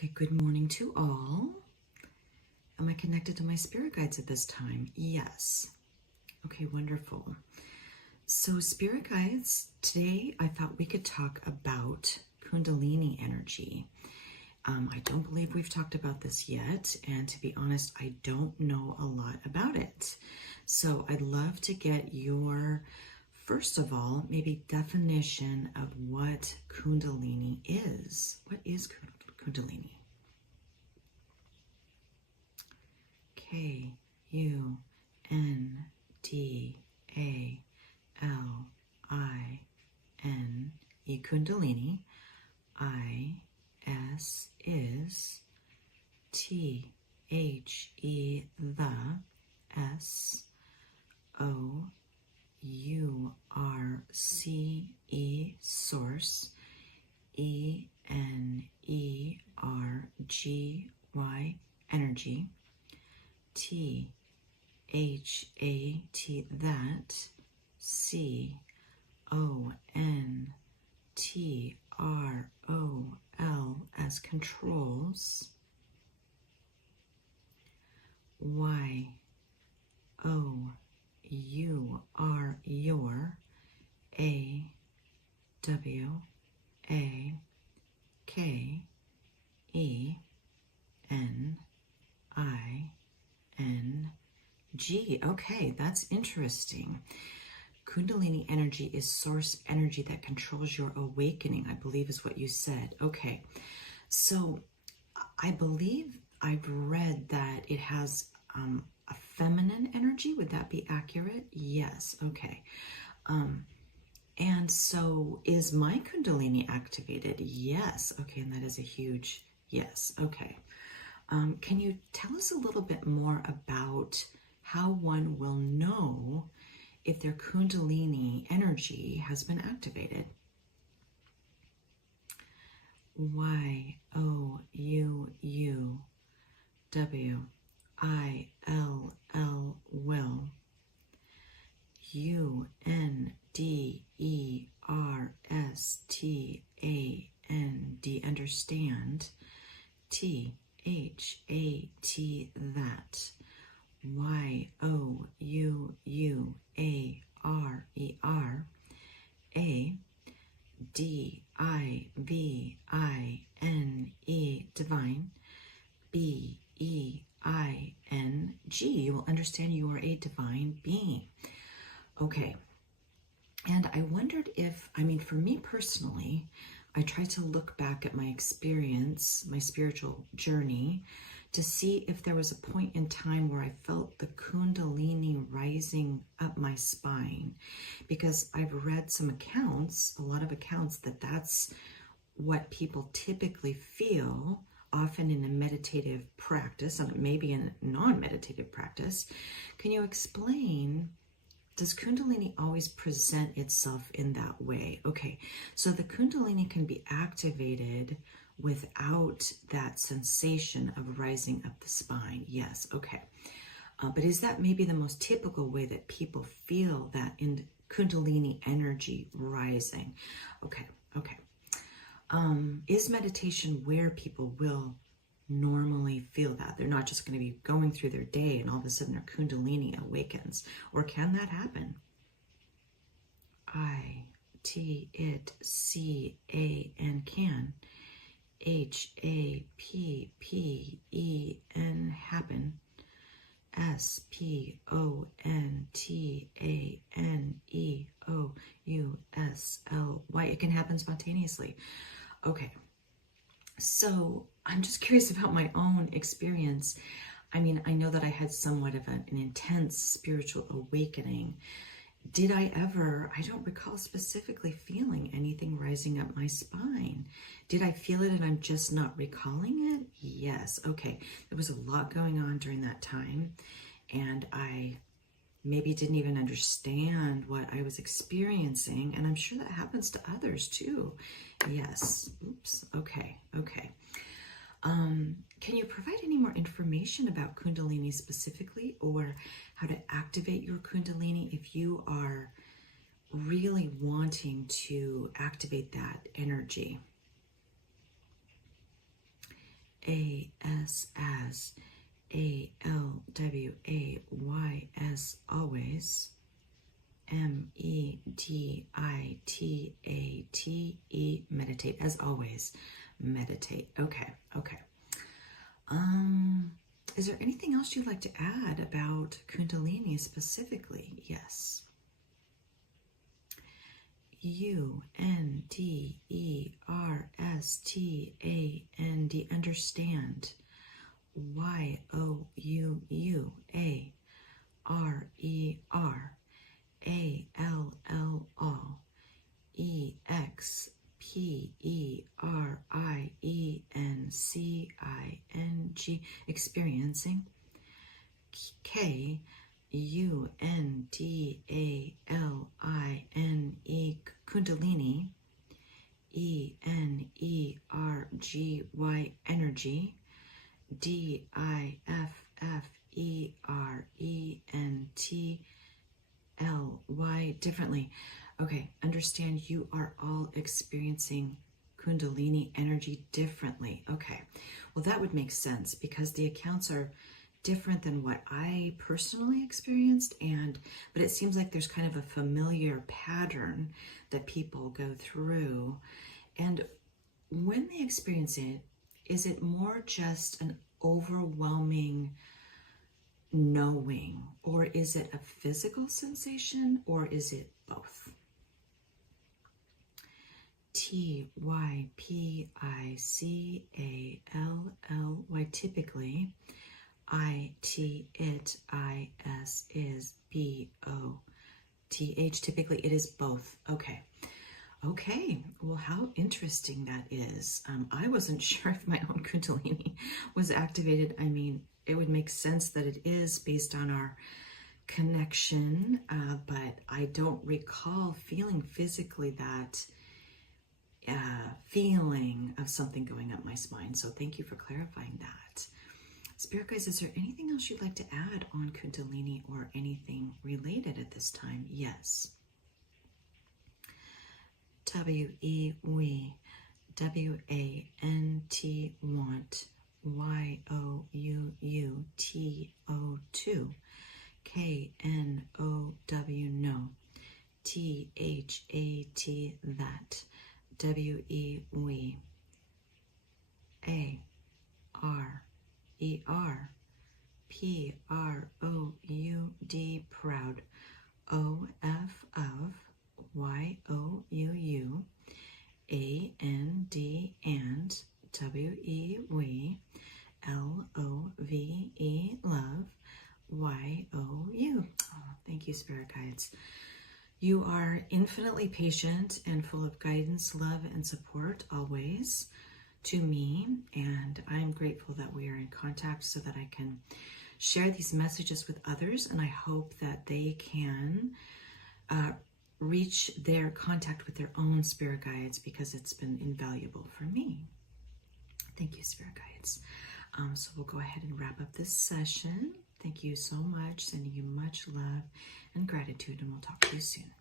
Okay, good morning to all. Am I connected to my spirit guides at this time? Yes. Okay, wonderful. So spirit guides, today I thought we could talk about Kundalini energy. I don't believe we've talked about this yet, and to be honest, I don't know a lot about it. So I'd love to get your, first of all, maybe definition of what Kundalini is. What is Kundalini? Kundalini, Kundalini. S is T H E the S O U R C E source E N E R G Y energy T H A T that C O N T R O L as controls Y O U R your A W A K E N I N G. Okay, that's interesting. Kundalini energy is source energy that controls your awakening, I believe is what you said. Okay, so I believe I've read that it has a feminine energy. Would that be accurate? Yes, okay. And so is my Kundalini activated? Yes, okay, and that is a huge yes, okay. Can you tell us a little bit more about how one will know if their Kundalini energy has been activated? Y O U U W I L L will U N D E R S T A N D understand T H A T that Y O U U A R E R A D I V I N E divine B E I N G. You will understand you are a divine being. Okay. And I wondered if, for me personally, I tried to look back at my experience, my spiritual journey, to see if there was a point in time where I felt the Kundalini rising up my spine. Because I've read some accounts, a lot of accounts, that that's what people typically feel, often in a meditative practice, and maybe in a non-meditative practice. Can you explain, does Kundalini always present itself in that way? Okay, so the Kundalini can be activated without that sensation of rising up the spine. Yes, okay. But is that maybe the most typical way that people feel that in Kundalini energy rising? Okay, okay. Is meditation where people will normally feel that? They're not just going to be going through their day and all of a sudden their Kundalini awakens. Or can that happen? I-T-I-C-A-N can. H-A-P-P-E-N happen. S-P-O-N-T-A-N-E-O-U-S-L-Y. It can happen spontaneously. Okay. So I'm just curious about my own experience. I know that I had somewhat of an intense spiritual awakening. Did I ever, I don't recall specifically feeling anything rising up my spine. Did I feel it and I'm just not recalling it? Yes. Okay. There was a lot going on during that time, and I maybe didn't even understand what I was experiencing, and I'm sure that happens to others too. Yes. Oops. Okay. Okay. Can you provide any more information about Kundalini specifically, or how to activate your Kundalini if you are really wanting to activate that energy? A-S as, A-L-W-A-Y-S always, M-E-D-I-T-A-T-E, meditate as always, meditate. Okay. Is there anything else you'd like to add about Kundalini specifically? Yes. U-N-D-E-R-S-T-A-N-D, understand. Y-O-U-A-R-E-R-A-L-L-O-E-X-P-E-R-I-E-N-C-I-N-G, experiencing. K-U-N-D-A-L-I-N-E, Kundalini. E-N-E-R-G-Y, energy. D-I-F-F-E-R-E-N-T-L-Y, differently. Okay, understand you are all experiencing Kundalini energy differently. Okay, well that would make sense because the accounts are different than what I personally experienced, but it seems like there's kind of a familiar pattern that people go through. And when they experience it, is it more just an overwhelming knowing, or is it a physical sensation, or is it both? T-Y-P-I-C-A-L-L-Y, typically. I-T, it, I-S is B-O-T-H. Typically it is both. Okay. Well, how interesting that is. I wasn't sure if my own Kundalini was activated. I mean, it would make sense that it is based on our connection, but I don't recall feeling physically that feeling of something going up my spine. So thank you for clarifying that. Spirit guides, is there anything else you'd like to add on Kundalini or anything related at this time? Yes. W-E-We, W-A-N-T, want, Y-O-U-U-T-O-2, K-N-O-W, no, T-H-A-T, that, W-E-We, A-R-E-R, P-R-O-U-D, proud, O-F of, Y-O-U-U, A-N-D, and, W-E-We, L-O-V-E, love, Y-O-U. Oh, thank you, Spirit Guides. You are infinitely patient and full of guidance, love, and support always to me, and I'm grateful that we are in contact so that I can share these messages with others, and I hope that they can reach their contact with their own spirit guides, because it's been invaluable for me. Thank you, Spirit Guides. So we'll go ahead and wrap up this session. Thank you so much. Sending you much love and gratitude, and we'll talk to you soon.